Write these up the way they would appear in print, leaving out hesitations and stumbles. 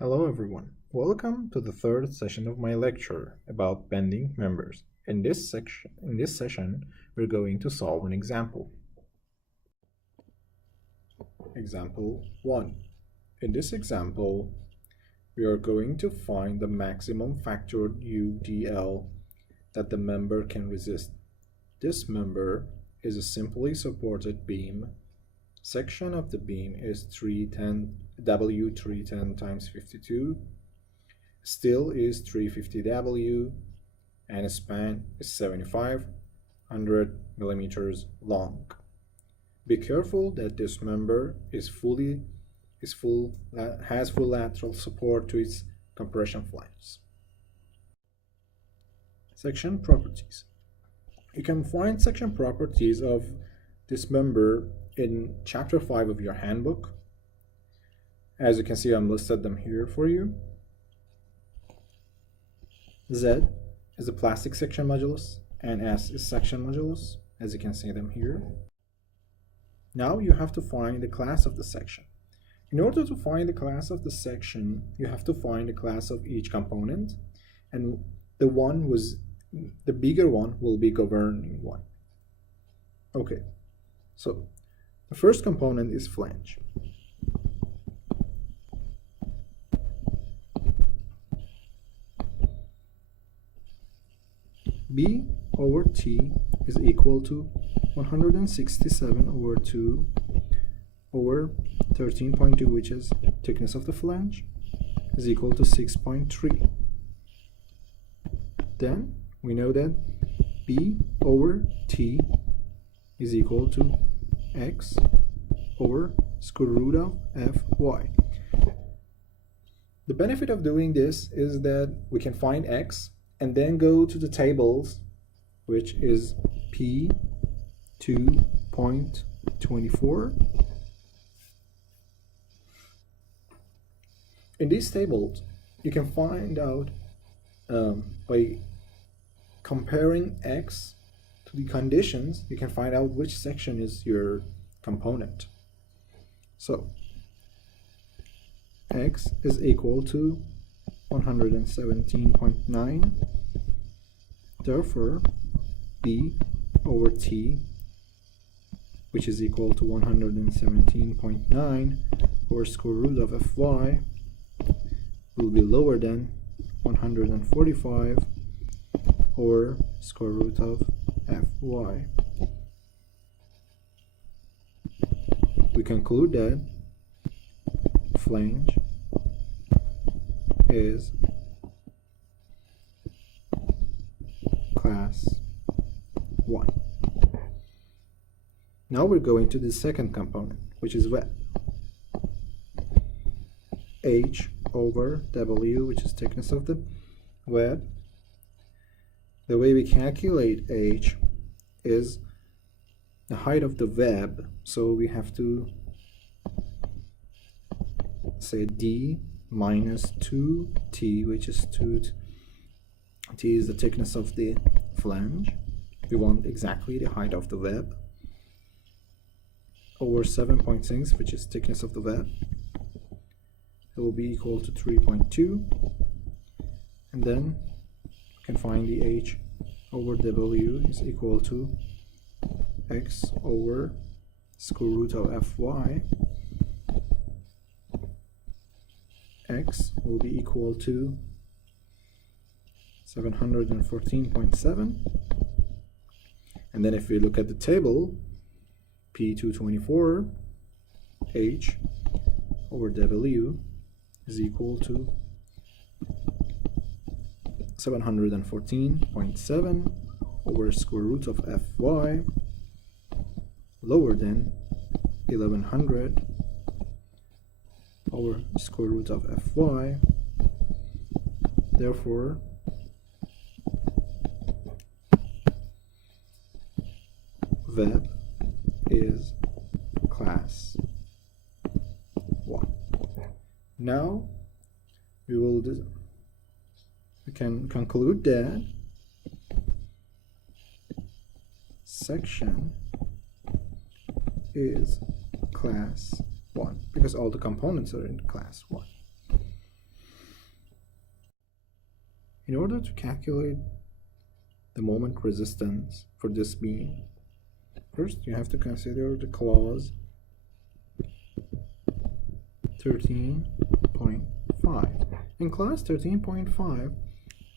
Hello everyone. Welcome to the third session of my lecture about bending members. In this session, we're going to solve an example. Example 1. In this example, we are going to find the maximum factored UDL that the member can resist. This member is a simply supported beam. Section of the beam is 310 W310 times 52. Steel is 350 W, and a span is 7500 millimeters long. Be careful that this member has full lateral support to its compression flanges. Section properties. You can find section properties of this member in chapter 5 of your handbook. As you can see, I've listed them here for you. Z is the plastic section modulus, and S is section modulus, as you can see them here. Now you have to find the class of the section. In order to find the class of the section, you have to find the class of each component, and the bigger one will be governing one. Okay, so the first component is flange. B over T is equal to 167 over 2 over 13.2, which is thickness of the flange, is equal to 6.3. Then we know that B over T is equal to X over square root of Fy. The benefit of doing this is that we can find X and then go to the tables, which is P 2.24. In these tables, you can find out by comparing X to the conditions, you can find out which section is your component. So X is equal to 117.9. Therefore, B over T, which is equal to 117.9 over square root of Fy, will be lower than 145 over square root of Fy. We conclude that flange is class 1. Now we're going to the second component, which is web. H over W, which is thickness of the web. The way we calculate H is the height of the web, so we have to say D minus 2T, which is 2T is the thickness of the flange. We want exactly the height of the web, over 7.6, which is thickness of the web. It will be equal to 3.2, and then we can find the H over W is equal to X over square root of Fy. X will be equal to 714.7, and then if we look at the table, P224 H over W is equal to 714.7 over square root of Fy, lower than 1100 over square root of Fy. Therefore, web is class 1. Now we can conclude that section is class 1 because all the components are in class 1. In order to calculate the moment resistance for this beam, first you have to consider the clause 13.5. In clause 13.5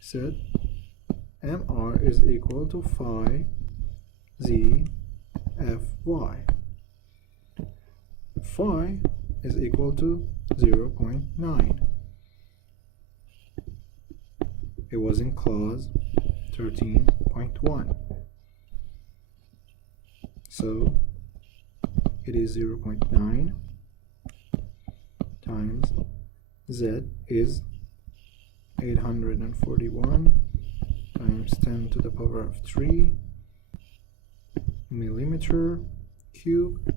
said MR is equal to phi Z Fy. Phi is equal to 0.9. It was in clause 13.1. So it is 0.9 times Z is 841 times 10 to the power of 3 millimeter cube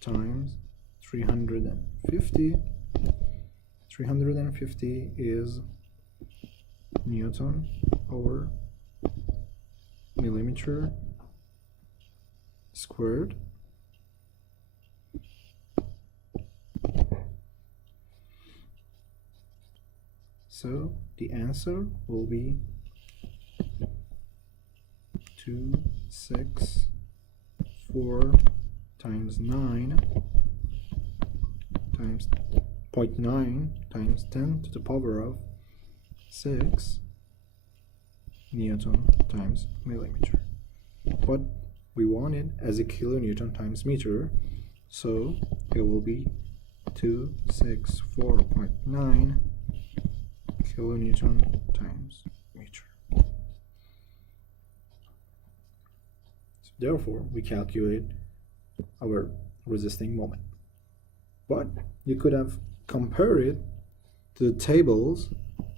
times 350. 350 is Newton over millimeter squared. So the answer will be 264 times 9 times 0.9 times 10 to the power of 6 Newton times millimeter. But we want it as a kilonewton times meter, so it will be 264.9 kilonewton times meter. So therefore, we calculate our resisting moment. But you could have compared it to the tables.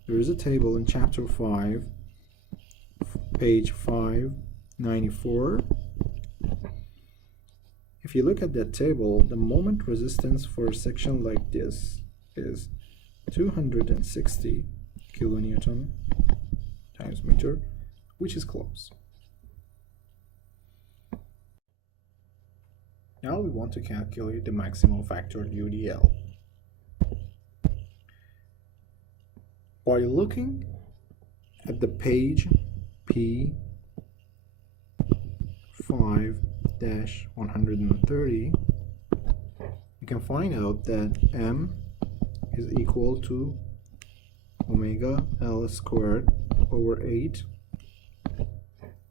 There is a table in chapter 5, page 594. If you look at that table, the moment resistance for a section like this is 260 kilonewton times meter, which is close. Now we want to calculate the maximum factor UDL. By looking at the page P5-130, you can find out that M is equal to omega L squared over 8.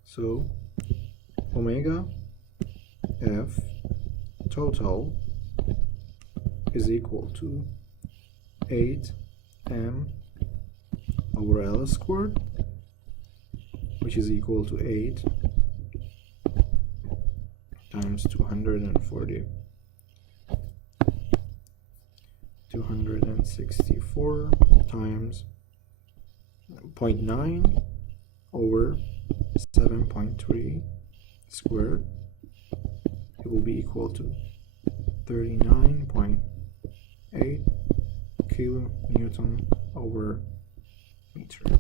So omega F total is equal to 8m over L squared, which is equal to 8 times 264 times 0.9 over 7.3 squared. It will be equal to 39.8 kilonewton over meter.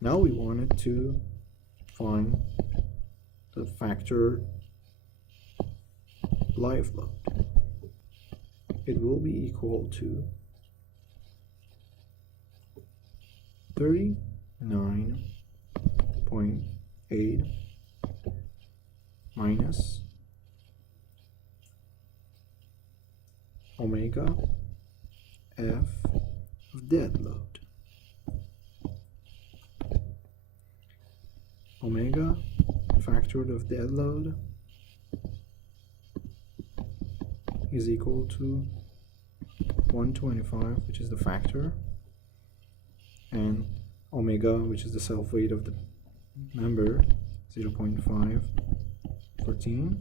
Now we wanted to find the factor live load. It will be equal to 39.8 minus omega F of dead load. Omega factored of dead load is equal to 125, which is the factor, and omega, which is the self weight of the member, 0.514.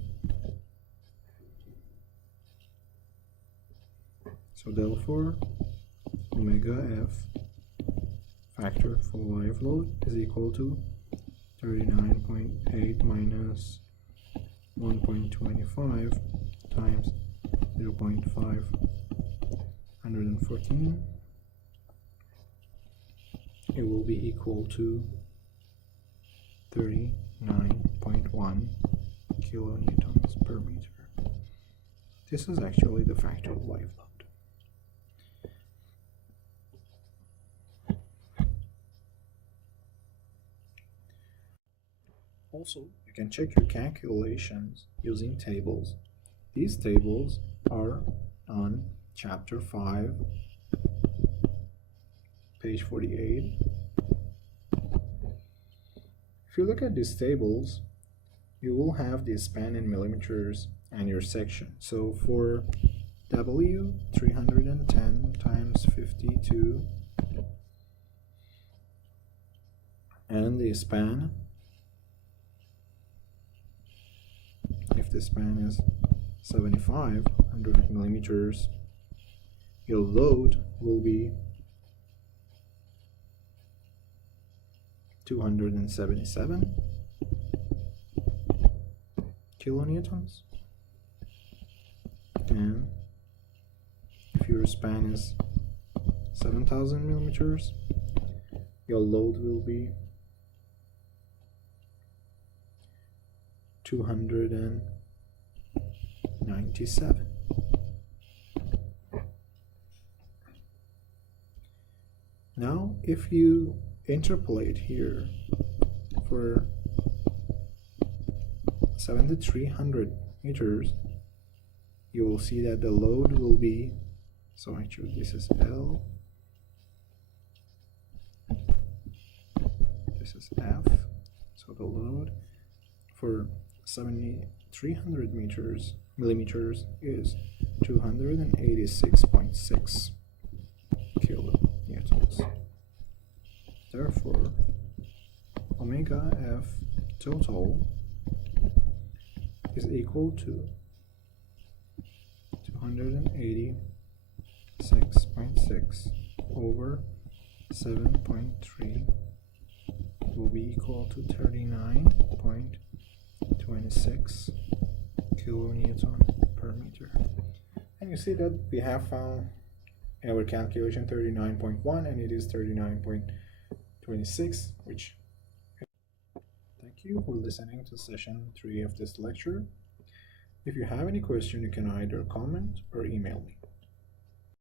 So therefore, omega F factor for live load is equal to 39.8 minus 1.25 times 0.514. It will be equal to 39.1 kilonewtons per meter. This is actually the factored wave load. Also, you can check your calculations using tables. These tables are on chapter 5, page 48. If you look at these tables, you will have the span in millimeters and your section. So for W, 310 times 52, and the span, if the span is 7,500 millimeters, your load will be 277 kilonewtons. And if your span is 7,000 millimeters, your load will be 297. Now, if you interpolate here for 7,300 meters, you will see that the load will be, so actually this is L, this is F, so the load for 7,300 millimeters is 286.6 kilonewtons. Therefore, omega F total is equal to 286.6 over 7.3 will be equal to 39.26 kilonewton per meter. And you see that we have found in our calculation 39.1 and it is 39.26, which thank you for listening to session 3 of this lecture. If you have any question, you can either comment or email me.